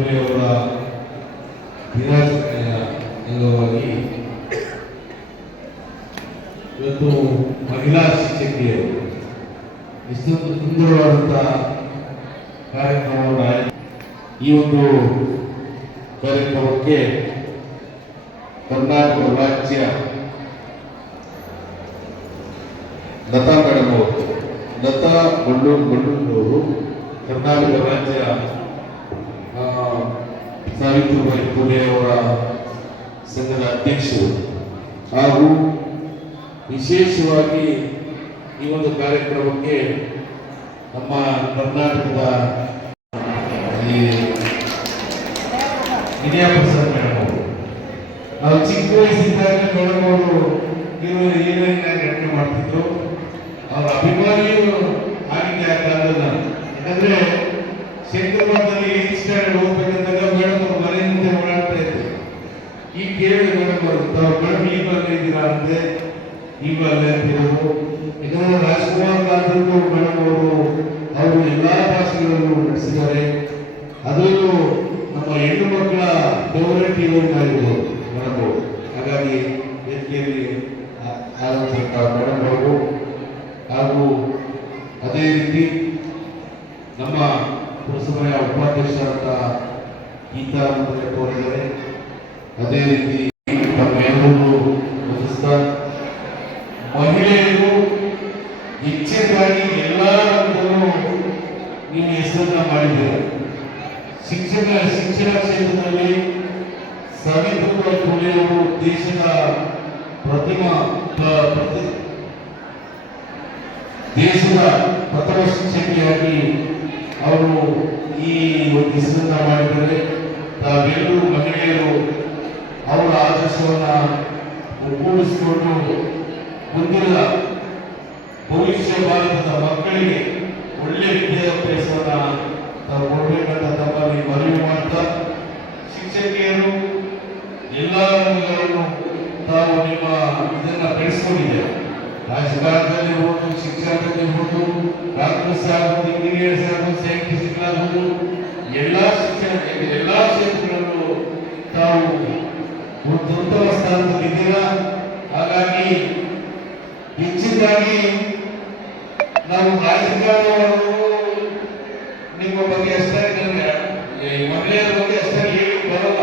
ಪೂಜೆಯವರ ದಿನಾಚರಣೆಯ ಅಂಗವಾಗಿ ಇವತ್ತು ಮಹಿಳಾ ಶಿಕ್ಷಕಿಯರು ಇಷ್ಟೊಂದು ಸುಂದರವಾದಂತಹ ಕಾರ್ಯಕ್ರಮವನ್ನು ಈ ಒಂದು ಕಾರ್ಯಕ್ರಮಕ್ಕೆ ಕರ್ನಾಟಕ ರಾಜ್ಯ ಲತಾ ಮೇಡಮ್ ಅವರು, ಲತಾ ಬಳ್ಳೂರು ಕರ್ನಾಟಕ ರಾಜ್ಯ ಸಾವಿತ್ರಿಬಾಯಿ ಪುಲೆಯವರ ಸಂಘದ ಅಧ್ಯಕ್ಷರು ಹಾಗೂ ವಿಶೇಷವಾಗಿ ಈ ಒಂದು ಕಾರ್ಯಕ್ರಮಕ್ಕೆ ನಮ್ಮ ಕರ್ನಾಟಕದ ವಿನಯ ಪ್ರಸಾದ್ ಮೇಡಮ್ ಅವರು, ನಾವು ಚಿಕ್ಕ ವಯಸ್ಸಿದ್ದಾಗ ಮೇಡಮ್ ಅವರು ಹೀರೋಯಿನ್ ಆಗಿ ಮಾಡ್ತಿದ್ರು. ಅವರ ಅಭಿಮಾನಿಯು ಆಗಿದೆ ಆ ಕಾಲದಲ್ಲಿ. ಯಾಕಂದ್ರೆ ಶಂಕರಬಾದಲ್ಲಿ 8th ಸ್ಟ್ಯಾಂಡರ್ಡ್ ಹೋಗ್ಬೇಕಂದಾಗ ಮೇಡಮ್ ಅವರು ಮನೆಯಿಂದ ಓಡಾಡ್ತಾ ಇದ್ರು. ಈ ಕೇಳಿ ಮೇಡಮ್ ಅವರು ಮೇಡಮ್ ಈಗಲೂ ಅಲ್ಲೇ ಇದ್ದೀರಾ ಅಂತೆ, ಈಗಲೂ ಅಲ್ಲೇ ಅಂತಿರೋದು. ಯಾಕಂದ್ರೆ ರಾಜ್ಕುಮಾರ್ ಕಾಲದಲ್ಲೂ ಮೇಡಮ್ ಅವರು ಎಲ್ಲಾ ಭಾಷೆಗಳನ್ನು ನಡೆಸಿದ್ದಾರೆ. ಅದರಲ್ಲೂ ನಮ್ಮ ಹೆಣ್ಣು ಮಕ್ಕಳ ಫೇವರೇಟ್ ಹೀರೋಯಿನ್ ಆಗಿರ್ಬೋದು ಮೇಡಮ್ ಅವರು. ಹಾಗಾಗಿ ವೇದಿಕೆಯಲ್ಲಿ ಮೇಡಮ್ ಅವರು ಹಾಗೂ ಅದೇ ರೀತಿ ನಮ್ಮ ಪುರಸಭೆಯ ಉಪಾಧ್ಯಕ್ಷರಾದ ಗೀತಾ ಅವರಿದ್ದಾರೆ. ಅದೇ ರೀತಿ ತಮ್ಮೆಲ್ಲರೂ ಮಹಿಳೆಯರು ಹೆಚ್ಚಿನದಾಗಿ ಎಲ್ಲ ರಂಗದಲ್ಲೂ ನೀವು ಹೆಸರನ್ನ ಮಾಡಿದ್ದೀರ. ಶಿಕ್ಷಣ ಕ್ಷೇತ್ರದಲ್ಲಿ ಸಾವಿತ್ರಿಬಾಯಿ ಪುಲೆಯವರು ದೇಶದ ಪ್ರಥಮ ಶಿಕ್ಷಕಿಯಾಗಿ ಅವರು ಈ ಒಂದು ಹೆಸರನ್ನ ಮಾಡಿದರೆ ತಾವೆಲ್ಲರೂ ಮಹಿಳೆಯರು ಅವರ ಆದರ್ಶವನ್ನು ಒಗ್ಗೂಡಿಸಿಕೊಂಡು ಮುಂದಿನ ಭವಿಷ್ಯ ಭಾರತದ ಮಕ್ಕಳಿಗೆ ಒಳ್ಳೆ ವಿದ್ಯಾಭ್ಯಾಸವನ್ನ ತಾವು ಕೊಡಬೇಕಂತ ತಮ್ಮಲ್ಲಿ ಮನವಿ ಮಾಡ್ತಾ, ಶಿಕ್ಷಕಿಯರು ಎಲ್ಲ ರಂಗಗಳನ್ನು ತಾವು ನಿಮ್ಮ ಇದನ್ನ ಬೆಳೆಸ್ಕೊಂಡಿದ್ದಾರೆ. ರಾಜಕಾರಣದಲ್ಲಿರ್ಬೋದು, ಶಿಕ್ಷಣದಲ್ಲಿರ್ಬೋದು, ಡಾಕ್ಟರ್ಸ್ ಆಗ್ಬೋದು, ಇಂಜಿನಿಯರ್ಸ್ ಆಗ್ಬೋದು, ಸೈಂಟಿಸ್ಟ್ಗಳಾಗ್ಬೋದು, ಎಲ್ಲ ಕ್ಷೇತ್ರಗಳಲ್ಲೂ ತಾವು ಒಂದು ಉತ್ತಮ ಸ್ಥಾನದಲ್ಲಿದ್ದೀರಾ. ಹಾಗಾಗಿ ಹೆಚ್ಚಿನದಾಗಿ ನಾವು ರಾಜಕಾರಣವನ್ನು ನಿಮ್ಮ ಬಗ್ಗೆ ಅಷ್ಟಾಗಿ ಮಹಿಳೆಯರ ಬಗ್ಗೆ ಅಷ್ಟಾಗಿ ಹೇಳಿ ಬರೋಲ್ಲ.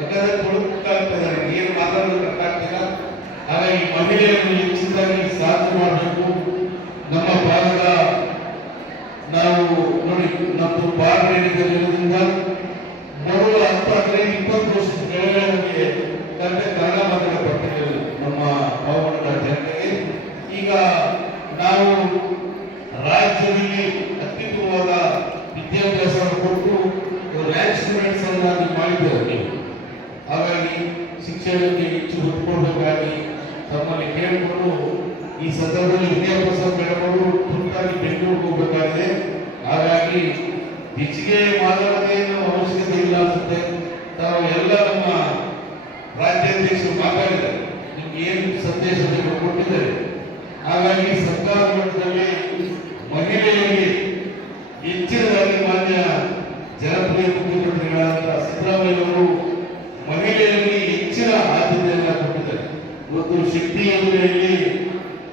ಯಾಕಂದ್ರೆ ತೊಡಕಾಗ್ತದೆ, ಏನು ಮಾತಾಡೋದು ಗೊತ್ತಾಗ್ತಿಲ್ಲ. ಹಾಗಾಗಿ ಮಹಿಳೆಯರನ್ನು ಹೆಚ್ಚಿನದಾಗಿ ಸಾಧನೆ ಮಾಡಬೇಕು. ನಮ್ಮ ಭಾರತ ನಾವು ನೋಡಿ, ನಮ್ಮದು ಭಾರತ ಇರೋದ್ರಿಂದ ಮೊದಲು 10-15-20 ವರ್ಷದ ಕೆಳಗೆ ಕನ್ನಡ ಮಾತಾಡೋ ಪಟ್ಟಿರಲಿಲ್ಲ ನಮ್ಮ ಹವಾಮಾನದ ಜನತೆಗೆ. ಈಗ ನಾವು ರಾಜ್ಯದಲ್ಲಿ ಅತ್ಯುತ್ತಮವಾದ ವಿದ್ಯಾಭ್ಯಾಸವನ್ನು ಕೊಟ್ಟು ರ್ಯಾಂಕ್ ಸ್ಟೂಡೆಂಟ್ಸ್ ಅನ್ನು ಮಾಡಿದ್ದೇವೆ ನೀವು. ಹಾಗಾಗಿ ಶಿಕ್ಷಣಕ್ಕೆ ಹೆಚ್ಚು ಒತ್ತು ಕೊಡಬೇಕಾಗಿ ತಮ್ಮಲ್ಲಿ ಕೇಳಿಕೊಂಡು ಈ ಸಂದರ್ಭದಲ್ಲಿ ವಿದ್ಯಾಭ್ಯಾಸ ಮೇಡಮ್ ತುರ್ತಾಗಿ ಬೆಂಗಳೂರಿಗೆ ಹೋಗಬೇಕಾಗಿದೆ. ಹಾಗಾಗಿ ಹೆಚ್ಚಿಗೆ ಮಾತುಕತೆಯನ್ನು ಅವಶ್ಯಕತೆ ಇಲ್ಲ ಅನ್ಸುತ್ತೆ. ತಾವು ಎಲ್ಲ ನಮ್ಮ ರಾಜ್ಯಾಧ್ಯಕ್ಷರು ಮಾತಾಡಿದ್ದಾರೆ, ನಿಮ್ಗೆ ಏನು ಸಂದೇಶವನ್ನು ಕೊಟ್ಟಿದ್ದಾರೆ. ಹಾಗಾಗಿ ಸರ್ಕಾರ ಮಟ್ಟದಲ್ಲಿ ಮಹಿಳೆಯರಿಗೆ ಹೆಚ್ಚಿನದಾಗಿ ಮಾನ್ಯ ಜನಪ್ರಿಯ ಮುಖ್ಯಮಂತ್ರಿಗಳಾದ ಸಿದ್ದರಾಮಯ್ಯ ಅವರು ಮಹಿಳೆಯರಿಗೆ ಹೆಚ್ಚಿನ ಆದ್ಯತೆಯನ್ನು ಕೊಟ್ಟಿದ್ದಾರೆ. ಇವತ್ತು ಶಕ್ತಿ ಯೋಜನೆಯಲ್ಲಿ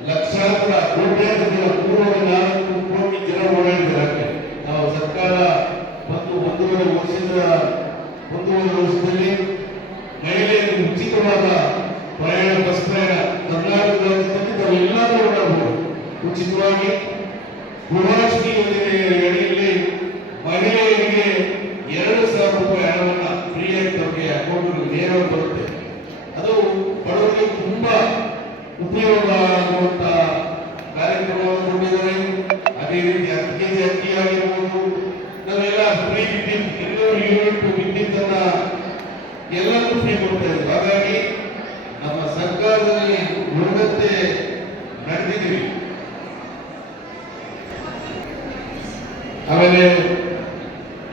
ಲಕ್ಷಾಂತರ ಕೋಟ್ಯಾಂತರ 3-4 ಕೋಟಿ ಜನ ಓಡಾಡಿದ್ದಾರೆ. ನಾವು ಸರ್ಕಾರ ಮತ್ತು ಒಂದೂವರೆ ವರ್ಷದಲ್ಲಿ ಮಹಿಳೆಯರಿಗೆ ಉಚಿತವಾದ ಪ್ರಯಾಣ, ಬಸ್ ಪ್ರಯಾಣ ಕರ್ನಾಟಕ ರಾಜ್ಯದಲ್ಲಿ ನಾವೆಲ್ಲರೂ ಓಡಾಡಬಹುದು ಉಚಿತವಾಗಿ. ಗೃಹಲಕ್ಷ್ಮಿ ಯೋಜನೆಯ ಅಡಿಯಲ್ಲಿ ಮಹಿಳೆಯರಿಗೆ 2,000 ರೂಪಾಯಿ ಹಣವನ್ನು ಫ್ರೀಯಾಗಿ ತಮಗೆ ಅಕೌಂಟ್ಗೆ ನೇರವಾಗಿ ಬರುತ್ತೆ. ಅದು ಬಡವರಿಗೆ ತುಂಬಾ ಉಪಯೋಗ ಆಗುವಂತ ಕಾರ್ಯಕ್ರಮವನ್ನು ಕೊಟ್ಟಿದ್ದಾರೆ. ಅದೇ ರೀತಿ 10 ಕೆಜಿ ಅಕ್ಕಿ ಆಗಿರ್ಬೋದು, ನಾವೆಲ್ಲ ಫ್ರೀ ವಿದ್ಯುತ್ 200 ಯೂನಿಟ್ ವಿದ್ಯುತ್ ಅನ್ನ ಎಲ್ಲರೂ ಫ್ರೀ ಕೊಡ್ತಾ ಇದ್ದೀವಿ. ಹಾಗಾಗಿ ನಮ್ಮ ಸರ್ಕಾರದಲ್ಲಿ ಉಳಿದಂತೆ ನಡೆದಿದ್ದೀವಿ. ಆಮೇಲೆ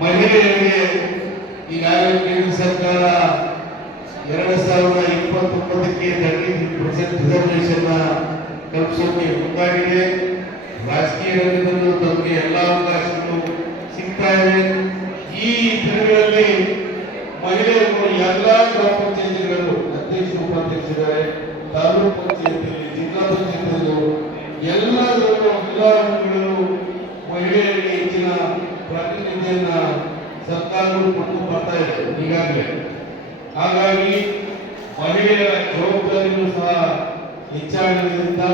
ಮಹಿಳೆಯರಿಗೆ ಈಗಾಗಲೇ ಕೇಂದ್ರ ಸರ್ಕಾರ 2029ಕ್ಕೆ 33% ರಿಸರ್ವೇಶನ್ ಕಲ್ಪಿಸೋಕೆ ಮುಂದಾಗಿದೆ. ರಾಜಕೀಯ ರಂಗದಲ್ಲೂ ತಮಗೆ ಎಲ್ಲ ಅವಕಾಶಗಳು ಸಿಗ್ತಾ ಇವೆ. ಈ ಈ ದಿನಗಳಲ್ಲಿ ಮಹಿಳೆಯರು ಎಲ್ಲ ಗ್ರಾಮ ಪಂಚಾಯತಿಗಳು ಅಧ್ಯಕ್ಷ ಉಪಾಧ್ಯಕ್ಷರಿದ್ದಾರೆ, ತಾಲೂಕು ಪಂಚಾಯತಿಯಲ್ಲಿ, ಜಿಲ್ಲಾ ಪಂಚಾಯತಿಗಳು ಎಲ್ಲ ಮಹಿಳೆಯರಿಗೆ ಹೆಚ್ಚಿನ ಪ್ರಾತಿನಿಧ್ಯನ್ನ ಸರ್ಕಾರಗಳು ಕೊಟ್ಟು ಬರ್ತಾ ಇದೆ ಈಗಾಗಲೇ. ಹಾಗಾಗಿ ಮಹಿಳೆಯರ ಜವಾಬ್ದಾರಿಯೂ ಸಹ ಹೆಚ್ಚಾಗಿರೋದ್ರಿಂದ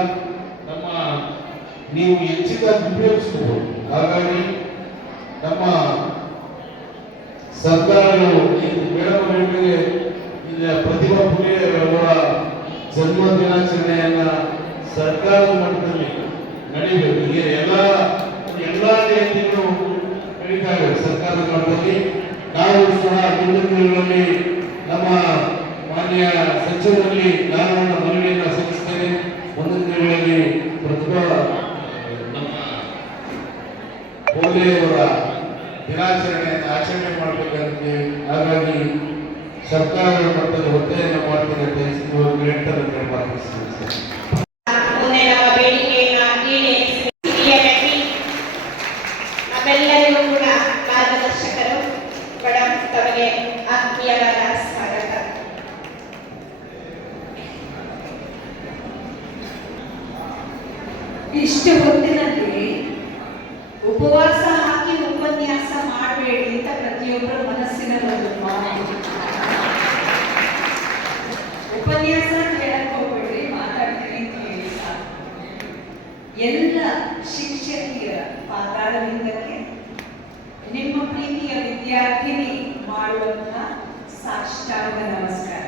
ನೀವು ಹೆಚ್ಚಿನ ಉಪಯೋಗಿಸಬಹುದು. ಹಾಗಾಗಿ ನಮ್ಮ ಸರ್ಕಾರಗಳು ಮೇಡಮ್ಗಳಿಗೆ ಪ್ರತಿಭಾ ಪುಲೆ ಅವರ ಜನ್ಮ ದಿನಾಚರಣೆಯನ್ನ ಸರ್ಕಾರದ ಮಟ್ಟದಲ್ಲಿ ನಡೀಬೇಕು. ಈಗ ಎಲ್ಲ ಜಯಂತಿಗಳು ನಡೀತಾ ಇವೆ ಸರ್ಕಾರದ ಮಟ್ಟದಲ್ಲಿ. ನಾವು ಸಹ ಮುಂದಿನ ದಿನಗಳಲ್ಲಿ ನಮ್ಮ ಮಾನ್ಯ ಸಚಿವರಲ್ಲಿ ನಾನು ನನ್ನ ಮನವಿಯನ್ನು ಸಲ್ಲಿಸ್ತೇನೆ. ಮುಂದಿನ ದಿನಗಳಲ್ಲಿ ಪ್ರತಿಭಾ ನಮ್ಮ ಪೋಲೆಯವರ ದಿನಾಚರಣೆಯನ್ನು ಆಚರಣೆ ಮಾಡಬೇಕಂತ. ಹಾಗಾಗಿ ಸರ್ಕಾರದ ಮಟ್ಟದ ಒತ್ತಾಯವನ್ನು ಮಾಡ್ತೇನೆ ಅಂತ ಹೇಳ್ತಾರೆ ಮಾರ್ಗದರ್ಶಿಸ್ತಾರೆ. ನಾವೆಲ್ಲರಿಗೂ ಕೂಡ ಮಾರ್ಗದರ್ಶಕರು ಮೇಡಮ್ ತಮಗೆ ಆತ್ಮೀಯವಾದ ಸ್ವಾಗತ. ಇಷ್ಟು ಹೊತ್ತಿನಲ್ಲಿ ಉಪವಾಸ ಹಾಕಿ ಉಪನ್ಯಾಸ ಮಾಡಬೇಡಿ ಅಂತ ಪ್ರತಿಯೊಬ್ಬರ ಮನಸ್ಸಿನಲ್ಲಿ ಒಂದು ಭಾವನೆ. ಉಪನ್ಯಾಸ ಕೇಳಕ್ ಹೋಗ್ಬೇಡ್ರಿ, ಮಾತಾಡ್ತೀನಿ ಅಂತ ಹೇಳಿ ಸಾಕು. ಎಲ್ಲ ಶಿಕ್ಷಕಿಯರ ಪಾತಾಳಲಿಂಗಕ್ಕೆ ನಿಮ್ಮ ಪ್ರೀತಿಯ ವಿದ್ಯಾರ್ಥಿನಿ ಮಾಡುವಂತಹ ಸಾಷ್ಟಾಂಗ ನಮಸ್ಕಾರ.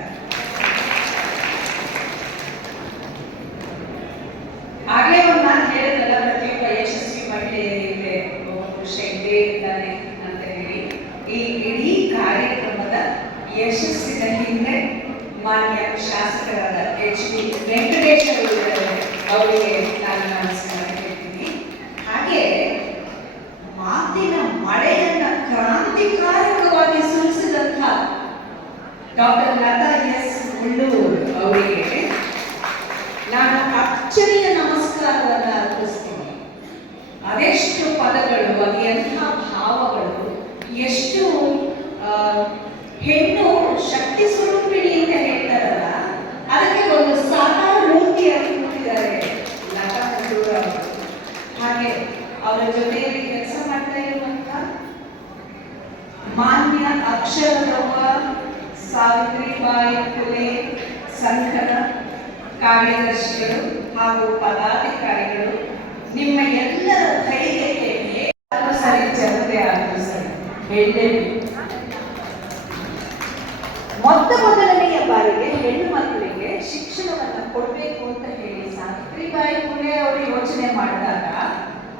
ಹಾಗೆ ಒಂದು ನಾನು ಹೇಳಿದ್ರಲ್ಲ, ಪ್ರತಿಯೊಬ್ಬ ಯಶಸ್ವಿ ಮಹಿಳೆಯರಿಗೆ ಒಬ್ಬ ಪುರುಷ ಇದ್ದೇ ಇದ್ದಾನೆ ಅಂತ ಹೇಳಿ, ಈ ಇಡೀ ಕಾರ್ಯಕ್ರಮದ ಯಶಸ್ಸಿನ ಹಿಂದೆ ಮಾನ್ಯ ಶಾಸಕರಾದ ಎಚ್.ಡಿ. ವೆಂಕಟೇಶ್ ಅವರಿಗೆ ನಾನು ನಮಸ್ಕಾರ ಹೇಳ್ತೀನಿ. ಹಾಗೆ ಮಾತಿನ ಮಳೆಯನ್ನ ಕ್ರಾಂತಿಕಾರಕವಾಗಿ ಸುರಿಸಿದಂಥ ಡಾಕ್ಟರ್ ಲತಾ ಎಸ್ ಮುಳ್ಳೂರ್ ಅವರಿಗೆ ನಾನು ಅಚ್ಚರಿಯ ನಮಸ್ಕಾರವನ್ನು ಅರ್ಪಿಸ್ತೀನಿ. ಅದೆಷ್ಟು ಪದಗಳು, ಅದೆಂಥ ಭಾವಗಳು, ಎಷ್ಟು ಹೆಣ್ಣು ಶಕ್ತಿ ಸ್ವರೂಪಿಣಿ ಅಂತ ಹೇಳ್ತಾರಲ್ಲ, ಅದಕ್ಕೆ ಒಂದು ಸಾಕಾರ ಮೂರ್ತಿಯಾಗಿ ಕೂತಿದ್ದಾರೆ ಲತಾ ಮುಳ್ಳೂರ್ ಅವರು. ಹಾಗೆ ಅವರ ಜೊತೆಯಲ್ಲಿ ಕೆಲಸ ಮಾಡ್ತಾ ಇರುವಂತ ಮಾನ್ಯ ಅಕ್ಷರದವ್ವ ಸಾವಿತ್ರಿಬಾಯಿ ಫುಲೆ ಸಂಘದ ಕಾರ್ಯದರ್ಶಿಗಳು ಹಾಗೂ ಪದಾಧಿಕಾರಿಗಳು, ನಿಮ್ಮ ಎಲ್ಲರ ಧೈರ್ಯಕ್ಕೆ ಸರಿ ಜನತೆ ಆದರೂ ಸರಿ ಹೇಳಲೇಬೇಕು. ಮೊದಲನೆಯ ಬಾರಿಗೆ ಹೆಣ್ಣು ಮಕ್ಕಳಿಗೆ ಶಿಕ್ಷಣವನ್ನು ಕೊಡಬೇಕು ಅಂತ ಹೇಳಿ ಸಾವಿತ್ರಿಬಾಯಿ ಫುಲೆ ಅವರು ಯೋಚನೆ ಮಾಡಿದಾಗ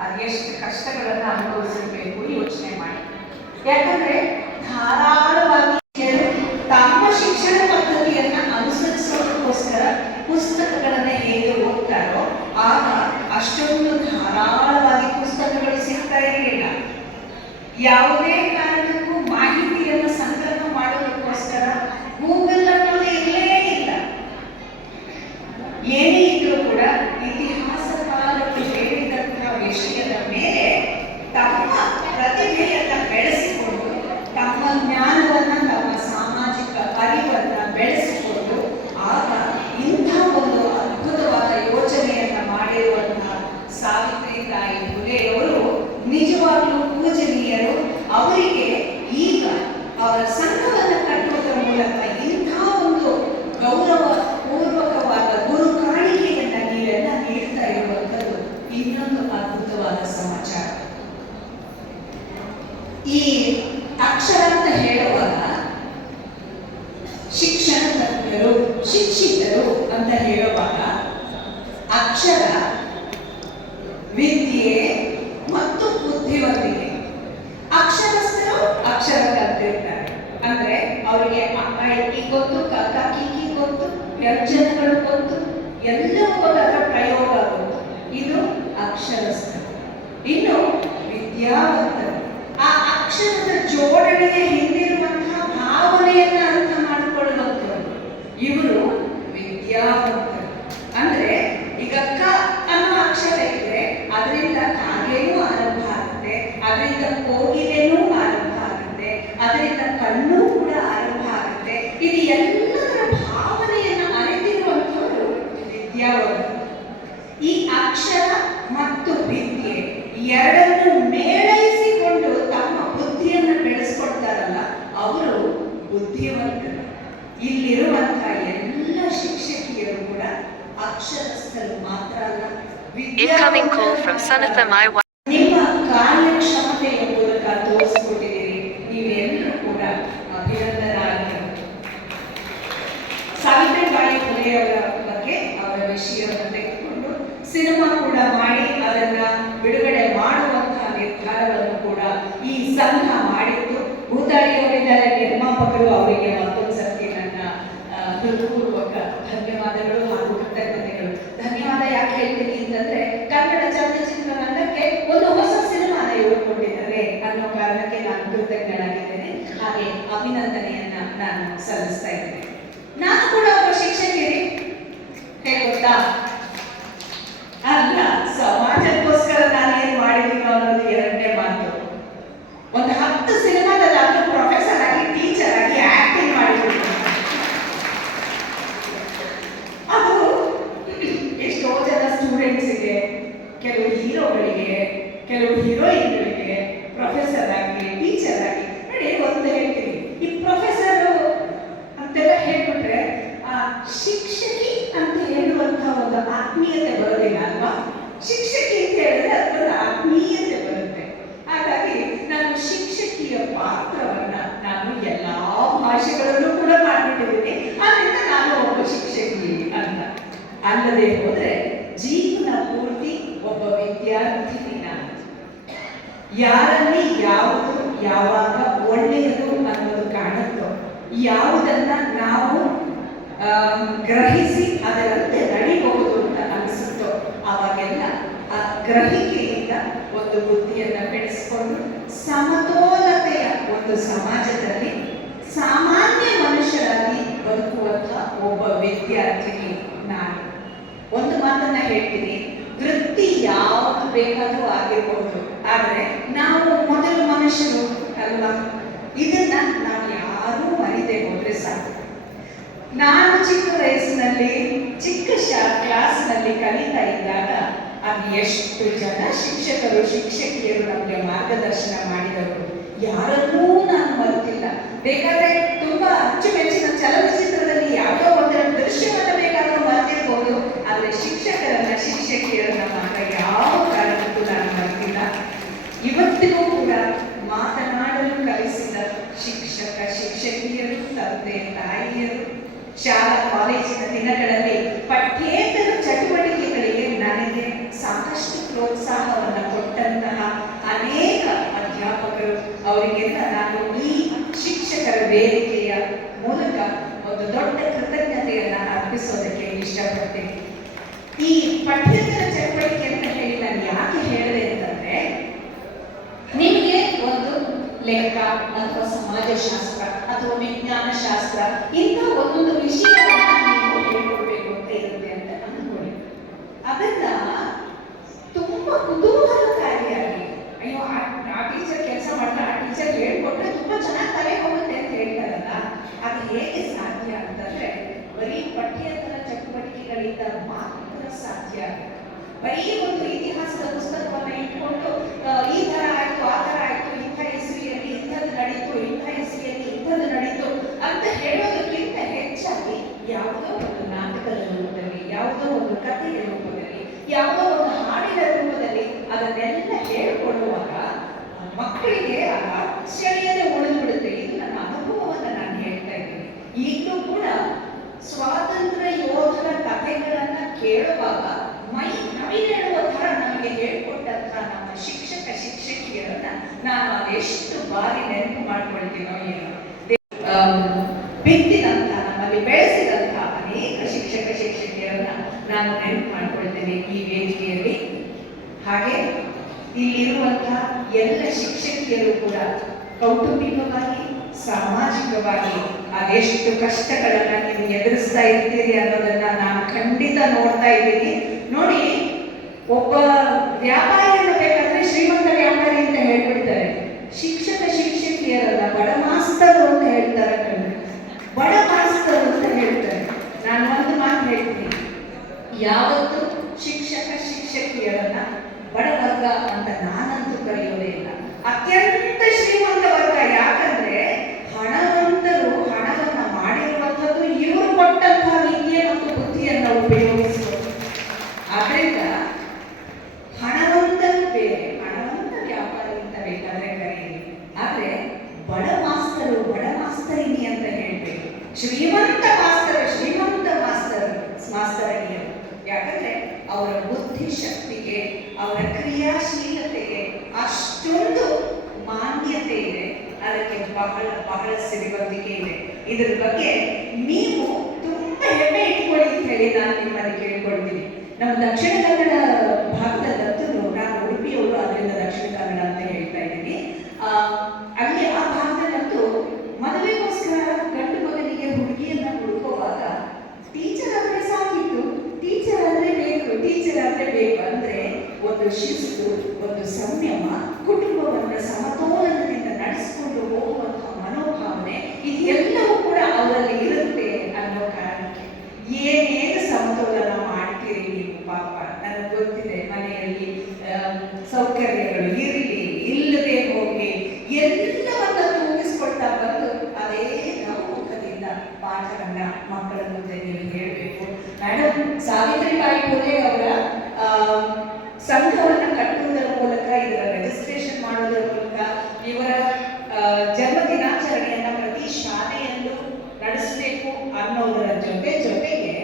ಅದೆಷ್ಟು ಕಷ್ಟಗಳನ್ನು ಅನುಭವಿಸಿರ್ಬೇಕು ಯೋಚನೆ ಮಾಡಿ. ಯಾಕಂದ್ರೆ ಧಾರಾಳವಾಗಿ ತಮ್ಮ ಶಿಕ್ಷಣ ಪದ್ಧತಿಯನ್ನ ಅನುಸರಿಸೋದಕ್ಕೋಸ್ಕರ ಪುಸ್ತಕಗಳನ್ನ ಹೇಗೆ ಓದ್ತಾರೋ ಆಗ ಅಷ್ಟೊಂದು ಧಾರಾಳವಾಗಿ ಪುಸ್ತಕಗಳು ಸಿಗ್ತಾ ಇರಲಿಲ್ಲ. ಯಾವುದೇ ಕಾರಣಕ್ಕೂ ಮಾಹಿತಿಯನ್ನು ಸಂಗ್ರಹ ಮಾಡೋದಕ್ಕೋಸ್ಕರ ಗೂಗಲ್ ಅನ್ನೋದು ಇರಲೇ ಇಲ್ಲ. ಏನೇ ಇದ್ರೂ ಕೂಡ ಇತಿಹಾಸಕಾರರು ಹೇಳಿದಂತಹ ವಿಷಯದ ಮೇಲೆ ತಮ್ಮ ಪ್ರತಿಭೆಯನ್ನ ಬೆಳೆಸಿಕೊಂಡು, ತಮ್ಮ ಜ್ಞಾನವನ್ನ, ತಮ್ಮ ಸಾಮಾಜಿಕ ಅರಿವನ್ನ ಬೆಳೆಸಿಕೊಂಡು, ಆಗ ಇಂಥ ಒಂದು ಅದ್ಭುತವಾದ ಯೋಚನೆಯನ್ನ ಮಾಡಿರುವಂತಹ ಸಾವಿತ್ರಿಬಾಯಿ ಫುಲೆಯವರು ನಿಜವಾಗ್ಲೂ ಪೂಜನೀಯರು. ಅವರಿಗೆ ಈಗ ಅವರ ಸಂಘವನ್ನು ಕಟ್ಟುವುದರ ಮೂಲಕ ಇಂಥ ಒಂದು ಗೌರವ ಪೂರ್ವಕವಾದ ಗುರು ಕಾಣಿಕೆಯನ್ನ ನೀವೆಲ್ಲ ನೀಡ್ತಾ ಇರುವಂಥದ್ದು ಇನ್ನೊಂದು ಅದ್ಭುತವಾದ ಸಮಾಚಾರ. ಈ ಅಕ್ಷರ ಅಂತ ಹೇಳುವಾಗ ಶಿಕ್ಷಣ ತಜ್ಞರು, ಶಿಕ್ಷಿತರು ಅಂತ ಹೇಳುವಾಗ ಅಕ್ಷರ, ವಿದ್ಯೆ ಮತ್ತು ಬುದ್ಧಿವಂತಿಕೆ. ಅಕ್ಷರಸ್ಥರು ಅಕ್ಷರ ಕಲ್ತಿರ್ತಾರೆ ಅಂದ್ರೆ ಅವರಿಗೆ ಅಕ್ಕ ಗೊತ್ತು, ಕಕ್ಕ ಕಿಕ್ಕಿ ಗೊತ್ತು, ವ್ಯಂಜನಗಳು ಗೊತ್ತು, ಎಲ್ಲವೂ ಅದರ ಪ್ರಯೋಗ ಗೊತ್ತು. ಇದು ಅಕ್ಷರಸ್ಥರು. ಇನ್ನು ವಿದ್ಯಾವಂತರು ಆ ಅಕ್ಷರದ ಜೋಡಣೆಯ ಹಿಂದಿರುವಂತಹ ಭಾವನೆಯನ್ನ ಅರ್ಥ ಮಾಡಿಕೊಳ್ಳುವಂಥವ್ರು, ಇವರು ವಿದ್ಯಾವಂತರು. ಅಂದ್ರೆ ಈಗ ಕ ಅನ್ನೋ ಅಕ್ಷರ ಇದ್ರೆ ಅದರಿಂದ ಕಾಗೆನೂ ಆರಂಭ ಆಗುತ್ತೆ, ಅದರಿಂದ ಕೋಗಿಲೆನೂ ಆರಂಭ ಆಗುತ್ತೆ, ಬುದ್ಧಿವಂತರು. ಇಲ್ಲಿರುವಂತಹ ಎಲ್ಲ ಶಿಕ್ಷಕಿಯರು ಕೂಡ ಅಕ್ಷರಸ್ಥರು ಮಾತ್ರ ಅಲ್ಲ, Incoming call from Son-of-Them I ನಿಮ್ಮ ಕಾರ್ಯಕ್ಷಮತೆಯ ಮೂಲಕ ತೋರಿಸ್ಕೊಟ್ಟಿದ್ದೀರಿ. ನೀವೆಲ್ಲರೂ ಕೂಡ ಅಭಿನಂದನಾರ್ಹರು. ಸಾವಿತ್ರಿಬಾಯಿ ಫುಲೆಯವರ ಬಗ್ಗೆ ಅವರ ವಿಷಯವನ್ನು ತೆಗೆದುಕೊಂಡು ಸಿನಿಮಾ ಕೂಡ ಮಾಡಿ ಅದನ್ನ ಬಿಡುಗಡೆ ಮಾಡುವಂತಹ ನಿರ್ಧಾರವನ್ನು ಕೂಡ ಈ ಸಂಘ ಮಾಡಿದ್ದು. ಭೂತಾಳಿಯವರಿದ್ದಾರೆ ನಿರ್ಮಾಪಕರು, ಅವರಿಗೆ ಮತ್ತೊಂದು ಸರ್ತಿ ನನ್ನ ಹೃತ್ಪೂರ್ವಕ ಧನ್ಯವಾದಗಳು ಹಾಗೂ ಕೃತಜ್ಞತೆಗಳು. ಧನ್ಯವಾದ ಯಾಕೆ ಹೇಳ್ತೀನಿ ಅಂತಂದ್ರೆ, ಕನ್ನಡ ಚಲನಚಿತ್ರರಂಗಕ್ಕೆ ಒಂದು ಹೊಸ ಸಿನಿಮಾನ ಇವರು ಕೊಟ್ಟಿದ್ದಾರೆ ಅನ್ನೋ ಕಾರಣಕ್ಕೆ ನಾನು ಕೃತಜ್ಞನಾಗಿದ್ದೇನೆ. ಹಾಗೆ ಅಭಿನಂದನೆಯನ್ನ ನಾನು ಸಲ್ಲಿಸ್ತಾ ಇದ್ದೇನೆ. ನಾನು ಕೂಡ ಒಬ್ಬ ಶಿಕ್ಷಕಿರಿ, ಹೇಗೆ ಗೊತ್ತಾ? ಅಲ್ಲ, ಸಮಾಜಕ್ಕೋಸ್ಕರ ನಾನು ಏನ್ ಮಾಡಿದೀನೋ ಅನ್ನೋದು ಎರಡನೇ ಮಾತು. ಒಂದು 10 ಸಿನಿಮಾದಲ್ಲಿ ಪ್ರೊಫೆಸರ್ ಆಗಿ, ಟೀಚರ್ ಆಗಿ ಆಕ್ಟಿಂಗ್ ಮಾಡಿದ್ದೀನಿ. ಅದು ಎಷ್ಟೋ ಜನ ಸ್ಟೂಡೆಂಟ್ಸ್ಗೆ, ಕೆಲವು ಹೀರೋಗಳಿಗೆ, ಕೆಲವು ಹೀರೋಯಿನ್ಗಳಿಗೆ ಪ್ರೊಫೆಸರ್ ಆಗಿ, ಟೀಚರ್ ಆಗಿ ನೋಡಿ. ಒಂದು ಹೇಳ್ತೀನಿ, ಈ ಪ್ರೊಫೆಸರ್ ಅಂತೆಲ್ಲ ಹೇಳ್ಬಿಟ್ರೆ ಆ ಶಿಕ್ಷಕಿ ಅಂತ ಹೇಳುವಂತಹ ಒಂದು ಆತ್ಮೀಯತೆ ಬರೋದಿಲ್ಲ ಅಲ್ವಾ? ಶಿಕ್ಷಕಿ ಅಂತ ಹೇಳಿದ್ರೆ ಅದೊಂದು ಆತ್ಮೀಯತೆ ಬರುತ್ತೆ. ಹಾಗಾಗಿ ನಾನು ಶಿಕ್ಷಕಿಯ ಪಾತ್ರವನ್ನ ನಾನು ಎಲ್ಲಾ ಭಾಷೆಗಳಲ್ಲೂ ಕೂಡ ಮಾಡ್ಬಿಟ್ಟಿದ್ದೀನಿ. ಆದ್ರಿಂದ ನಾನು ಒಬ್ಬ ಶಿಕ್ಷಕಿ ಅಂತ. ಅಲ್ಲದೆ ಹೋದ್ರೆ ಜೀವನ ಪೂರ್ತಿ ಒಬ್ಬ ವಿದ್ಯಾರ್ಥಿನಿ ನಾನು. ಯಾರಲ್ಲಿ ಯಾವುದು ಯಾವಾಗ ಒಳ್ಳೆಯದು ಅನ್ನೋದು ಕಾಣುತ್ತೋ, ಯಾವುದನ್ನ ನಾವು ಗ್ರಹಿಸಿ ಅದರಂತೆ ನಡಿಬಹುದು ಅಂತ ಅನಿಸುತ್ತೋ, ಅವಾಗೆಲ್ಲ ಆ ಗ್ರಹಿಕೆಯಿಂದ ಒಂದು ಬುದ್ಧಿಯನ್ನ ಬೆಳೆಸಿಕೊಂಡು ಸಮತೋಲತೆಯ ಒಂದು ಸಮಾಜದಲ್ಲಿ ಸಾಮಾನ್ಯ ಮನುಷ್ಯರಾಗಿ ಬದುಕುವಂತಹ ಒಬ್ಬ ವಿದ್ಯಾರ್ಥಿನಿ ನಾನು. ಒಂದು ಮಾತನ್ನ ಹೇಳ್ತೀನಿ, ವೃತ್ತಿ ಯಾವುದು ಬೇಕಾದ್ರೂ ಆಗಿರ್ಬಹುದು, ಆದ್ರೆ ನಾವು ಮೊದಲು ಮನುಷ್ಯರು ಅಲ್ವಾ? ಇದನ್ನ ನಾವು ಯಾರೂ ಮರಿದೇ ಹೋದ್ರೆ ಸಾಕು. ನಾನು ಚಿಕ್ಕ ವಯಸ್ಸಿನಲ್ಲಿ ಚಿಕ್ಕ ಕ್ಲಾಸ್ನಲ್ಲಿ ಕಲಿತಾ ಇದ್ದಾಗ ಅದು ಎಷ್ಟು ಜನ ಶಿಕ್ಷಕರು ಶಿಕ್ಷಕಿಯರು ನಮಗೆ ಮಾರ್ಗದರ್ಶನ ಮಾಡಿದವರು ಯಾರನ್ನೂ ನಾನು ಮರೆತಿಲ್ಲ. ಬೇಕಾದ್ರೆ ತುಂಬಾ ಅಚ್ಚುಮೆಚ್ಚಿನ ಚಲನಚಿತ್ರದಲ್ಲಿ ಯಾವುದೋ ಒಂದರ ದೃಶ್ಯವನ್ನ ಬೇಕಾದ್ರೂ ಮರೆತಿರ್ಬೋದು, ಆದ್ರೆ ಶಿಕ್ಷಕರನ್ನ ಶಿಕ್ಷಕಿಯರನ್ನ ಮಾತ್ರ ಯಾವ ಕಾರಣಕ್ಕೂ ನಾನು ಮರೆತಿಲ್ಲ. ಇವತ್ತಿಗೂ ಕೂಡ ಮಾತನಾಡಲು ಕಲಿಸಿದ ಶಿಕ್ಷಕ ಶಿಕ್ಷಕಿಯರು, ತಂದೆ ತಾಯಿಯರು, ಶಾಲಾ ಕಾಲೇಜಿನ ದಿನಗಳಲ್ಲಿ ಪಠ್ಯೇತರ ಚಟುವಟಿಕೆಗಳಿಗೆ ನನಗೆ ಸಾಕಷ್ಟು ಪ್ರೋತ್ಸಾಹವನ್ನು ಕೊಟ್ಟಂತಹ ಅನೇಕ ಅಧ್ಯಾಪಕರು, ಅವರಿಗೆಲ್ಲ ನಾನು ಈ ಶಿಕ್ಷಕರ ವೇದಿಕೆಯ ಮೂಲಕ ಒಂದು ದೊಡ್ಡ ಕೃತಜ್ಞತೆಯನ್ನ ಅರ್ಪಿಸೋದಕ್ಕೆ ಇಷ್ಟಪಡ್ತೇನೆ. ಈ ಪಠ್ಯೇತರ ಚಟುವಟಿಕೆ ಅಂತ ಹೇಳಿ ನಾನು ಯಾಕೆ ಹೇಳಿದೆ ಅಂತಂದ್ರೆ, ನಿಮಗೆ ಒಂದು ಲೆಕ್ಕ ಅಥವಾ ಸಮಾಜಶಾಸ್ತ್ರ ಅಥವಾ ವಿಜ್ಞಾನ ಶಾಸ್ತ್ರ ಇಂಥ ಒಂದೊಂದು ವಿಷಯವನ್ನು ನೀವು ಹೇಳ್ಕೊಡ್ಬೇಕು ಅಂತ ಇರುತ್ತೆ ಅಂತ ಅನ್ಕೊಳ್ಳಿ. ಅದನ್ನ ತುಂಬಾ ಕುತೂಹಲಕಾರಿಯಾಗಿ, ಅಯ್ಯೋ ಆ ಟೀಚರ್ ಕೆಲಸ ಮಾಡ್ತಾರೆ, ಆ ಟೀಚರ್ ಹೇಳ್ಕೊಟ್ರೆ ತುಂಬಾ ಚೆನ್ನಾಗಿ ತಲೆ ಹೋಗುತ್ತೆ ಅಂತ ಹೇಳ್ತಾರಲ್ಲ, ಅದು ಹೇಗೆ ಸಾಧ್ಯ ಅಂತಂದ್ರೆ ಬರೀ ಪಠ್ಯೇತರ ಚಟುವಟಿಕೆಗಳಿಂದ ಮಾತ್ರ ಸಾಧ್ಯ. ಬರೀ ಒಂದು ಇತಿಹಾಸದ ಪುಸ್ತಕವನ್ನು ಇಟ್ಕೊಂಡು ಈ ತರ ಆಯ್ತು, ಆ ತರ ಆಯ್ತು, ಇಂಥ ಇಸ್ವಿಯಲ್ಲಿ ಇಂಥದ್ದು ನಡೀತು, ಇಂಥ ಇಸ್ವಿಯಲ್ಲಿ ಇಂಥದ್ದು ನಡೀತು ಅಂತ ಹೇಳೋದಕ್ಕಿಂತ ಹೆಚ್ಚಾಗಿ ಯಾವುದೋ ಒಂದು ನಾಟಕದ ರೂಪದಲ್ಲಿ, ಯಾವುದೋ ಒಂದು ಕಥೆಯ ರೂಪದಲ್ಲಿ, ಯಾವುದೋ ಒಂದು ಹಾಡಿನ ರೂಪದಲ್ಲಿ ಅದನ್ನೆಲ್ಲ ಹೇಳ್ಕೊಡುವಾಗ ಮಕ್ಕಳಿಗೆ ಆ ಆಶ್ಚರ್ಯನೇ ಉಳಿದ್ಬಿಡುತ್ತೆ. ಇದು ನನ್ನ ಅನುಭವವನ್ನು ನಾನು ಹೇಳ್ತಾ ಇದ್ದೀನಿ. ಈಗಲೂ ಕೂಡ ಸ್ವಾತಂತ್ರ್ಯ ಯೋಧರ ಕಥೆಗಳನ್ನ ಕೇಳುವಾಗ ಮೈ ನವಿಲೇಳುವ ಥರ ನಮಗೆ ಹೇಳ್ಕೊಟ್ಟಂತಹ ನಮ್ಮ ಶಿಕ್ಷಕ ಶಿಕ್ಷಕಿಯರನ್ನ ನಾನು ಅದೆಷ್ಟು ಬಾರಿ ನೆನಪು ಮಾಡ್ಕೊಳ್ತೀನೋ ಏನೋ. ಬಿತ್ತಿದಂತಹ, ನಮ್ಮಲ್ಲಿ ಬೆಳೆಸಿದಂತಹ ಅನೇಕ ಶಿಕ್ಷಕ ಶಿಕ್ಷಕಿಯರನ್ನ ನಾನು ನೆನಪು ಮಾಡ್ಕೊಳ್ತೇನೆ ಈ ವೇದಿಕೆಯಲ್ಲಿ. ಹಾಗೆ ಇಲ್ಲಿರುವಂತಹ ಎಲ್ಲ ಶಿಕ್ಷಕಿಯರು ಕೂಡ ಕೌಟುಂಬಿಕವಾಗಿ, ಸಾಮಾಜಿಕವಾಗಿ ಅದೆಷ್ಟು ಕಷ್ಟಗಳನ್ನ ನೀವು ಎದುರಿಸ್ತಾ ಇರ್ತೀರಿ ಅನ್ನೋದನ್ನ ನಾನು ಖಂಡಿತ ನೋಡ್ತಾ ಇದ್ದೀನಿ. ನೋಡಿ, ಒಬ್ಬ ವ್ಯಾಪಾರಿಯನ್ನು ಬೇಕಾದ್ರೆ ಶ್ರೀಮಂತ ವ್ಯಾಪಾರಿ ಅಂತ ಹೇಳ್ಬಿಡ್ತಾರೆ, ಶಿಕ್ಷಕ ಶಿಕ್ಷಕಿಯರಲ್ಲ ಬಡ ಮಾಸ್ತರು ಅಂತ ಹೇಳ್ತಾರೆ. ಬಡ ಮಾಸ್ತರು ಅಂತ ಹೇಳ್ತಾರೆ. ನಾನು ಒಂದು ಮಾತು ಹೇಳ್ತೀನಿ, ಯಾವತ್ತೂ ಶಿಕ್ಷಕ ಶಿಕ್ಷಕಿಯರನ್ನ ಬಡವರ್ಗ ಅಂತ ನಾನಂತೂ ಕರೆಯೋದೇ ಇಲ್ಲ. ಅತ್ಯಂತ ಶ್ರೀಮಂತ ವರ್ಗ. ಯಾಕಂದ್ರೆ ಹಣವಂತರು ಬಹಳ ಬಹಳ ಸಿರಿವಂತಿಕೆ ಇದೆ. ಇದ್ರ ಬಗ್ಗೆ ನೀವು ತುಂಬಾ ಹೆಮ್ಮೆ ಇಟ್ಕೊಳ್ಳಿ ಅಂತ ಹೇಳಿ ನಾನು ನಿಮ್ಮಲ್ಲಿ ಕೇಳ್ಕೊಳ್ತೀನಿ. ನಮ್ಮ ದಕ್ಷಿಣ ಕನ್ನಡ ಭಾಗದಲ್ಲಂತೂ, ನಾನು ಉಡುಪಿಯವರು, ಅದರಿಂದ ದಕ್ಷಿಣ ಕನ್ನಡ ಅಂತ ಹೇಳ್ತಾ ಇದ್ದೀನಿ. ಅಲ್ಲಿ ಆ ಭಾಗದಲ್ಲಂತೂ ಮದುವೆಗೋಸ್ಕರ ಗಂಡು ಮಗನಿಗೆ ಹುಡುಗಿಯನ್ನ ಹುಡುಕುವಾಗ ಟೀಚರ್ ಅಂದ್ರೆ ಸಾಕಿತ್ತು, ಟೀಚರ್ ಅಂದ್ರೆ ಬೇಕು, ಟೀಚರ್ ಅಂದ್ರೆ ಬೇಕು ಅಂದ್ರೆ ಒಂದು ಶಿಸ್ತು, ಒಂದು ಸಂಯಮ, ಕುಟುಂಬವನ್ನ ಸಮತೋಲನದಿಂದ ನಡೆಸಿಕೊಂಡು ಹೋಗುವಂತಹ ಮನೋಭಾವನೆ, ಇದೆಲ್ಲವೂ ಕೂಡ ಅವರಲ್ಲಿ ಇರುತ್ತೆ ಅನ್ನೋ ಕಾರಣಕ್ಕೆ ಏನೇನು ಸಮತೋಲನ ಮಾಡ್ತೀರಿ ನೀವು. ಪಾಪ ನನಗೆ ಗೊತ್ತಿದೆ, ಮನೆಯಲ್ಲಿ ಸೌಕರ್ಯಗಳು ಇರಲಿ ಇಲ್ಲದೆ ಹೋಗಿ ಎಲ್ಲವನ್ನ ತೂಗಿಸ್ಕೊಳ್ತಾ ಬಂದು ಅದೇ ನಗುಮುಖದಿಂದ ಪಾಠವನ್ನ ಮಕ್ಕಳ ಮುಂದೆ ನೀವು ಹೇಳಬೇಕು. ಮೇಡಮ್ ಸಾವಿತ್ರಿಬಾಯಿ ಫುಲೆ ಅವರ ಸಂಘವನ್ನ ಕಟ್ಟುವುದರ ಮೂಲಕ, ಇದರ ರಿಜಿಸ್ಟ್ರೇಷನ್ ಮಾಡೋದರ ಮೂಲಕ, ಇವರ ಜನ್ಮ ದಿನಾಚರಣೆಯನ್ನ ಪ್ರತಿ ಶಾಲೆಯಲ್ಲೂ ನಡೆಸಬೇಕು ಅನ್ನೋದರ ಜೊತೆಗೆ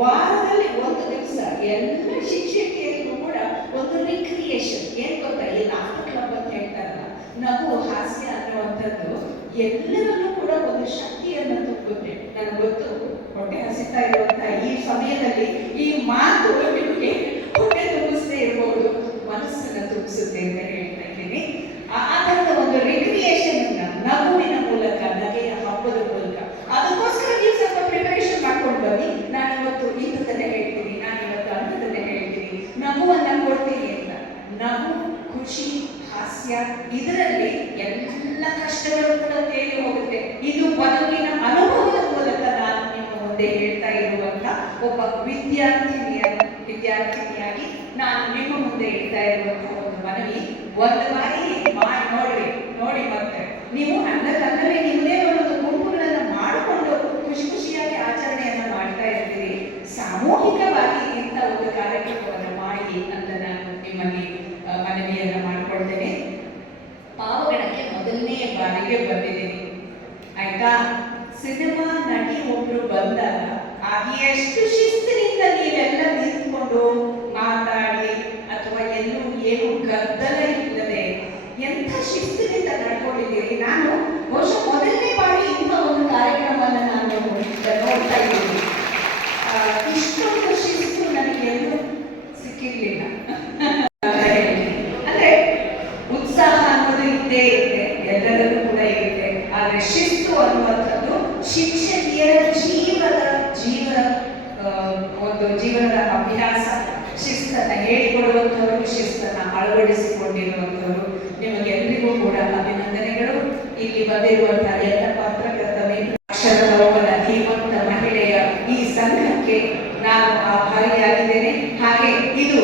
ವಾರದಲ್ಲಿ ಒಂದು ದಿವಸ ಎಲ್ಲ ಶಿಕ್ಷಕಿಯರಿಗೂ ಕೂಡ ಒಂದು ರಿಕ್ರಿಯೇಷನ್, ಏನ್ ಗೊತ್ತಾ, ಈ ಲಾಫ್ಟರ್ ಕ್ಲಬ್ ಅಂತ ಹೇಳ್ತಾರಲ್ಲ, ನಗು ಹಾಸ್ಯ ಅನ್ನುವಂಥದ್ದು ಎಲ್ಲರಲ್ಲೂ ಕೂಡ ಒಂದು ಶಕ್ತಿಯನ್ನು ತುಂಬುತ್ತೆ. ನನಗೆ ಗೊತ್ತು, ಹೊಟ್ಟೆ ಹಸಿತಾ ಇರುವಂತಹ ಈ ಸಮಯದಲ್ಲಿ ಈ ಮಾತು ನಿಮಗೆ ಹೊಟ್ಟೆ ತುಂಬಿಸದೇ ಇರಬಹುದು, ಮನಸ್ಸನ್ನ ತುಂಬಿಸುತ್ತೆ ಅಂತ ಹೇಳ್ತಾ ಇದ್ದೀನಿ. ಆ ಥರದ ಒಂದು ರಿಕ್ರಿಯೇಷನ್ ನಗುವಿನ ಮೂಲಕ, ನಗೆಯ ಹಬ್ಬದ ಮೂಲಕ, ಅದಕ್ಕೋಸ್ಕರ ನೀವು ಸ್ವಲ್ಪ ಪ್ರಿಪರೇಷನ್ ಮಾಡ್ಕೊಂಡು ಬನ್ನಿ. ನಾನಿವತ್ತು ಇಂಥದನ್ನೇ ಹೇಳ್ತೀನಿ, ನಾನಿವತ್ತು ಅಂಥದನ್ನೇ ಹೇಳ್ತೀನಿ, ನಗುವನ್ನ ಕೊಡ್ತೀನಿ ಅಂತ. ನಗು, ಖುಷಿ, ಹಾಸ್ಯ, ಇದರಲ್ಲಿ ಎಲ್ಲ ಕಷ್ಟಗಳು ಕೂಡ ತೇಲಿ ಹೋಗುತ್ತೆ. ಇದು ಬದುಕಿನ ಅನುಭವದ ಮೂಲಕ ನಾನು ನಿಮ್ಮ ಮುಂದೆ ಹೇಳ್ತಾ ಇರುವಂತ ಒಬ್ಬ ವಿದ್ಯಾರ್ಥಿನಿಯಾಗಿ ನಾನು ನಿಮ್ಮ ಮುಂದೆ ಹೇಳ್ತಾ ಇರುವಂತಹ ಒಂದು ಮನವಿ. ಒಂದು ಬಾರಿ ನೋಡಿ ಮತ್ತೆ ನೀವು ಅಲ್ಲವೇ ನಿಮ್ಮದೇ ಒಂದು ಗುಂಪುಗಳನ್ನು ಮಾಡಿಕೊಂಡು ಖುಷಿಯಾಗಿ ಆಚರಣೆಯನ್ನ ಮಾಡ್ತಾ ಇರ್ತೀರಿ. ಸಾಮೂಹಿಕವಾಗಿ ಇಂಥ ಒಂದು ಕಾರ್ಯಕ್ರಮವನ್ನು ಮಾಡಿ ಅಂತ ನಾನು ನಿಮ್ಮಲ್ಲಿ ಮನವಿಯನ್ನ ಮಾಡಿಕೊಳ್ತೇನೆ. ಪಾವಗಡಕ್ಕೆ ಮೊದಲನೇ ಬಾರಿಗೆ ಬಂದಿದ್ದೀನಿ, ಆಯ್ತಾ. ಸಿನಿಮಾ ನಟಿ ಒಬ್ರು ಬಂದಾಗ ಎಷ್ಟು ಶಿಸ್ತಿನಿಂದ ನೀವೆಲ್ಲ ನಿಂತ್ಕೊಂಡು ಮಾತಾಡಿ ಅಥವಾ ಏನು ಗದ್ದಲ ಇಲ್ಲದೆ ಎಂಥ ಶಿಸ್ತಿನಿಂದ ನಡ್ಕೊಂಡಿದ್ದೀರಿ. ನಾನು ಬಹುಶಃ ಮೊದಲನೇ ಬಾರಿ ಇಂಥ ಒಂದು ಕಾರ್ಯಕ್ರಮವನ್ನು ನಾನು ನೋಡ್ತಾ ಇದ್ದೀನಿ. ಇಷ್ಟೊಂದು ಶಿಸ್ತು ನನಗೆ ಎಲ್ಲೂ ಸಿಕ್ಕಿರ್ಲಿಲ್ಲ. ಅಂದ್ರೆ ಉತ್ಸಾಹ ಅನ್ನೋದು ಇದ್ದೇ ಇರುತ್ತೆ, ಎಲ್ಲರಲ್ಲೂ ಕೂಡ ಇರುತ್ತೆ. ಆದ್ರೆ ಶಿಸ್ತು ಅನ್ನುವಂಥದ್ದು ಶಿಕ್ಷಕಿಯರ ಜೀವನದ ಅಭ್ಯಾಸ. ಶಿಸ್ತನ್ನ ಹೇಳಿಕೊಡುವಂಥವರು, ಶಿಸ್ತನ್ನ ಅಳವಡಿಸಿಕೊಂಡಿರುವಂಥವರು, ನಿಮಗೆಲ್ಲರಿಗೂ ಕೂಡ ಅಭಿನಂದನೆಗಳು. ಇಲ್ಲಿ ಬಂದಿರುವಂತಹ ಎಲ್ಲ ಪತ್ರಕರ್ತ ಅಕ್ಷರಲೋಕದ ಧೀಮಂತ ಮಹಿಳೆಯ ಈ ಸಂಘಕ್ಕೆ ನಾನು ಆಭಾರಿಯಾಗಿದ್ದೇನೆ. ಹಾಗೆ ಇದು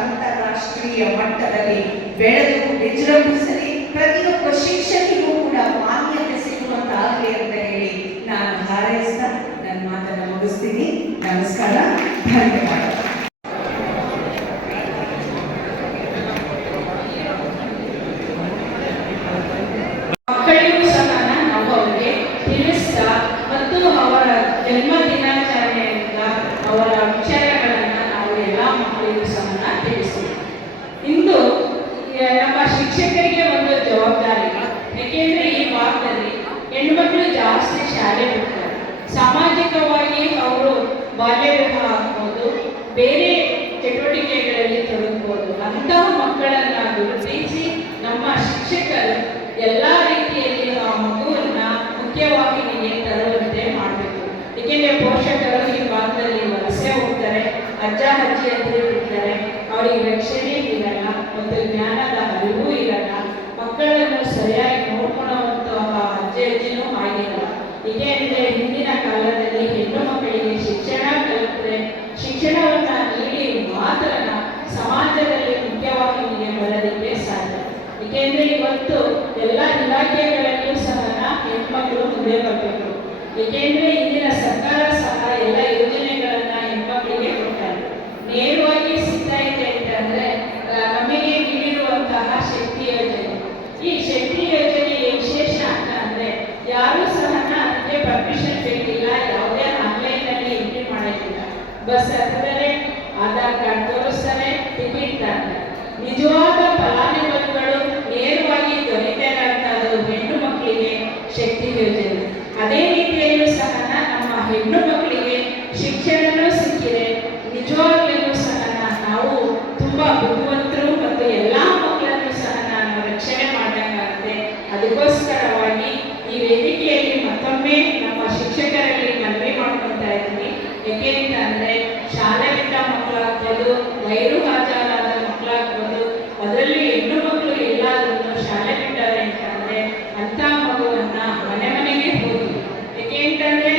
ಅಂತಾರಾಷ್ಟ್ರೀಯ ಮಟ್ಟದಲ್ಲಿ ಬೆಳೆದು ವಿಜೃಂಭಿಸಲಿ, ಪ್ರತಿಯೊಬ್ಬ ಶಿಕ್ಷಕಿಗೂ ಕೂಡ ಮಾನ್ಯತೆ ಸಿಗುವಂತಾಗಲಿ ಅಂತ ಹೇಳಿ ನಾನು ಹಾರೈಸ್ತಾ ನನ್ನ ಮಾತನ್ನು ಮುಗಿಸ್ತೀನಿ. ನಮಸ್ಕಾರ, ಧನ್ಯವಾದ. ಮಕ್ಕಳಿಗೂ ಸಹ ನಾವು ಅವರಿಗೆ ತಿಳಿಸ್ತಾ ಮತ್ತು ಅವರ ಜನ್ಮ ದಿನಾಚರಣೆಯಿಂದ ಅವರ ವಿಚಾರಗಳನ್ನು ನಾವು ಎಲ್ಲ ಮಕ್ಕಳಿಗೂ ಸಹ ತಿಳಿಸ್ತೀವಿ. ಇಂದು ನಮ್ಮ ಶಿಕ್ಷಕರಿಗೆ ಒಂದು ಜವಾಬ್ದಾರಿ, ಏಕೆಂದರೆ ಈ ಭಾಗದಲ್ಲಿ ಹೆಣ್ಮಕ್ಳು ಜಾಸ್ತಿ ಶಾಲೆ ಬಿಡ್ತಾರೆ. ಸಾಮಾಜಿಕವಾಗಿ ಅವರು ಬಾಲ್ಯ ವಿವಾಹ ಆಗ್ಬೋದು, ಬೇರೆ ಚಟುವಟಿಕೆಗಳಲ್ಲಿ ತೊಡಗಬಹುದು. ಅಂತಹ ಮಕ್ಕಳನ್ನ ಗುರುತಿಸಿ ನಮ್ಮ ಶಿಕ್ಷಕರು ಎಲ್ಲ ರೀತಿಯಲ್ಲಿ ಆ ಮಗುವನ್ನ ಮುಖ್ಯವಾಹಿನಿಗೆ ತರುವಂತೆ ಮಾಡಬೇಕು. ಏಕೆಂದರೆ ಪೋಷಕರು ಈ ಭಾಗದಲ್ಲಿ ವಲಸೆ ಹೋಗ್ತಾರೆ, ಅಜ್ಜ ಅಜ್ಜಿ ಅಂತ ಇರ್ತಾರೆ, ಅವರಿಗೆ ರಕ್ಷಣೆ ಇರಲ್ಲ ಮತ್ತು ಜ್ಞಾನದ ಅರಿವು ಇರಲ್ಲ. ಮಕ್ಕಳನ್ನು ಸರಿಯಾಗಿ ನೋಡ್ಕೊಳ್ಳುವಂತಹ ಅಜ್ಜಿನೂ ಆಗಿರಲ್ಲ. ಏಕೆಂದರೆ ಹಿಂದಿನ ಕಾಲದಲ್ಲಿ ಹೆಣ್ಣು ಮಕ್ಕಳಿಗೆ ಶಿಕ್ಷಣ ಕಲಿತರೆ, ಶಿಕ್ಷಣವನ್ನ ನೀಡಿ ಮಾತ್ರ ಸಮಾಜದಲ್ಲಿ ಮುಖ್ಯವಾಹಿನಿಗೆ ಬರೋದಕ್ಕೆ ಸಾಧ್ಯ. ಏಕೆಂದರೆ ಇವತ್ತು ಎಲ್ಲ ಇಲಾಖೆಗಳಲ್ಲೂ ಸಹ ಹೆಣ್ಮಕ್ಳು ಮುಂದೆ ಬರಬೇಕು. ಏಕೆಂದರೆ ಇಂದಿನ ಸರ್ಕಾರ ಸಹ ಎಲ್ಲ ಯೋಜನೆಗಳನ್ನ ಹೆಣ್ಮಕ್ಳಿಗೆ ಕೊಡ್ತಾರೆ. ನೇರವಾಗಿ ಸಿಗ್ತಾ ಇದೆ ಅಂತಂದ್ರೆ ನಮಗೆ ನೀಡಿರುವಂತಹ ಶಕ್ತಿ ಯೋಜನೆ. ಈ ಶಕ್ತಿ ಯೋಜನೆ ವಿಶೇಷ ಅಂತಂದ್ರೆ ಯಾರು ಸಹ ಅದಕ್ಕೆ ಪರ್ಮಿಷನ್ ಬೇಕಿಲ್ಲ, ಯಾವುದೇ ಆನ್ಲೈನ್ ನಲ್ಲಿ ಎಂಟ್ರಿ ಮಾಡೋದಿಲ್ಲ. ಬಸ್ ಹತ್ತಿದರೆ ಆಧಾರ್ ಕಾರ್ಡ್ ತೋರಿಸ್ತಾರೆ, ಟಿಕೆಟ್ ತರ್ತಾರೆ. ನಿಜವಾದ ಫಲಾನುಭವಿಗಳು ನೇರವಾಗಿ ದೊರೆತಿರುವಂತಹದ್ದು ಹೆಣ್ಣು ಮಕ್ಕಳಿಗೆ ಹೆಣ್ಣು ಮಕ್ಕಳಿಗೆ ಶಿಕ್ಷಣನೂ ಸಿಕ್ಕಿದೆ. ನಿಜವಾಗ್ಲೂ ಸಹ ನಾವು ತುಂಬ ಬುದ್ಧಿವಂತರು ಮತ್ತು ಎಲ್ಲ ಮಕ್ಕಳನ್ನು ಸಹ ನಾನು ರಕ್ಷಣೆ ಮಾಡಿದಂಗಾಗುತ್ತೆ. ಅದಕ್ಕೋಸ್ಕರವಾಗಿ ಈ ವೇದಿಕೆಯಲ್ಲಿ ಮತ್ತೊಮ್ಮೆ ನಮ್ಮ ಶಿಕ್ಷಕರಲ್ಲಿ ಮನವಿ ಮಾಡ್ಕೊತಾ ಇದ್ದೀನಿ. ಏಕೆ ಅಂತಂದರೆ ಶಾಲೆ ಬಿಟ್ಟ ಮಕ್ಕಳಾಗ್ಬೋದು, ಗೈರು ಹಾಜರಾದ ಮಕ್ಕಳಾಗ್ಬೋದು, ಅದರಲ್ಲಿ ಹೆಣ್ಣು ಮಕ್ಕಳು ಎಲ್ಲಾದ್ರೂ ಶಾಲೆ ಬಿಟ್ಟವ್ರೆ ಅಂತಂದರೆ ಅಂಥ ಮಗುವನ್ನು ಮನೆ ಮನೆಗೆ ಹೋಗಿ, ಏಕೆ ಅಂತಂದರೆ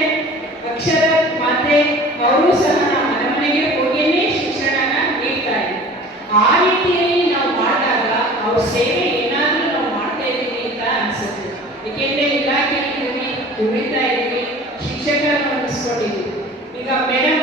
ಅಕ್ಷರ ಮಾತೆ ಅವರು ಸಹ ಮನೆ ಮನೆಗೆ ಹೋಗಿಯೇ ಶಿಕ್ಷಣನ ನೀಡ್ತಾ ಇದ್ದಾರೆ. ಆ ರೀತಿಯಲ್ಲಿ ನಾವು ಮಾಡಿದಾಗ ಅವ್ರ ಸೇವೆ ಏನಾದರೂ ನಾವು ಮಾಡ್ತಾ ಇದ್ದೀವಿ ಅಂತ ಅನಿಸುತ್ತೆ. ಏಕೆಂದರೆ ಇಲಾಖೆಯಲ್ಲಿ ದುಡಿತಾ ಇದ್ದೀವಿ, ಶಿಕ್ಷಕರನ್ನು ಅನ್ನಿಸ್ಕೊಂಡಿದ್ದೀವಿ. ಈಗ ಮೇಡಮ್